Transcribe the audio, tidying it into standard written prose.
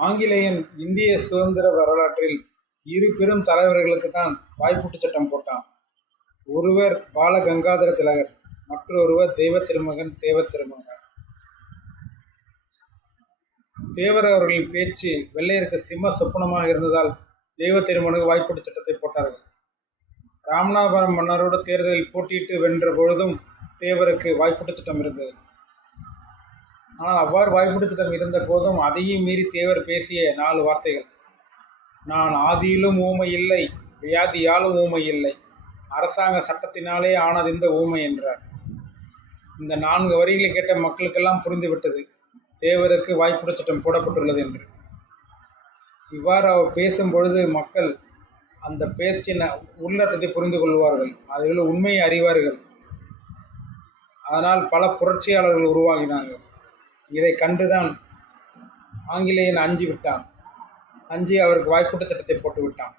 ஆங்கிலேயன் இந்திய சுதந்திர வரலாற்றில் இரு பெரும் தலைவர்களுக்குத்தான் வாய்ப்பூட்டுச் சட்டம் போட்டான். ஒருவர் பால கங்காதர திலகர், மற்றொருவர் தெய்வ திருமகன் தேவ திருமகன். தேவர் அவர்களின் பேச்சு வெள்ளையருக்கு சிம்ம சொப்பனமாக இருந்ததால் தெய்வ திருமகனுக்கு வாய்ப்பூட்டுச் சட்டத்தை போட்டார்கள். ராமநாதபுரம் மன்னரோடு தேர்தலில் போட்டியிட்டு வென்ற பொழுதும் தேவருக்கு வாய்ப்பூட்டுச் சட்டம் இருந்தது. ஆனால் அவ்வாறு வாய்ப்பூட்டுச் சட்டம் இருந்த போதும் அதையும் மீறி தேவர் பேசிய 4 வார்த்தைகள்: நான் ஆதியிலும் ஊமை இல்லை, வியாதியாலும் ஊமை இல்லை, அரசாங்க சட்டத்தினாலே ஆனதிந்த ஊமை என்றார். இந்த 4 வரிகளை கேட்ட மக்களுக்கெல்லாம் புரிந்துவிட்டது தேவருக்கு வாய்ப்பூட்டுச் சட்டம் போடப்பட்டுள்ளது என்று. இவ்வாறு அவர் பேசும் பொழுது மக்கள் அந்த பேச்சின் உள்ளர்த்தத்தை புரிந்து கொள்வார்கள், அதில் உண்மையை அறிவார்கள். அதனால் பல புரட்சியாளர்கள் உருவாகினார்கள். இதை கண்டுதான் ஆங்கிலேயன் அஞ்சி விட்டான். அஞ்சி அவருக்கு வாய்ப்பூட்டுச் சட்டத்தை போட்டு விட்டான்.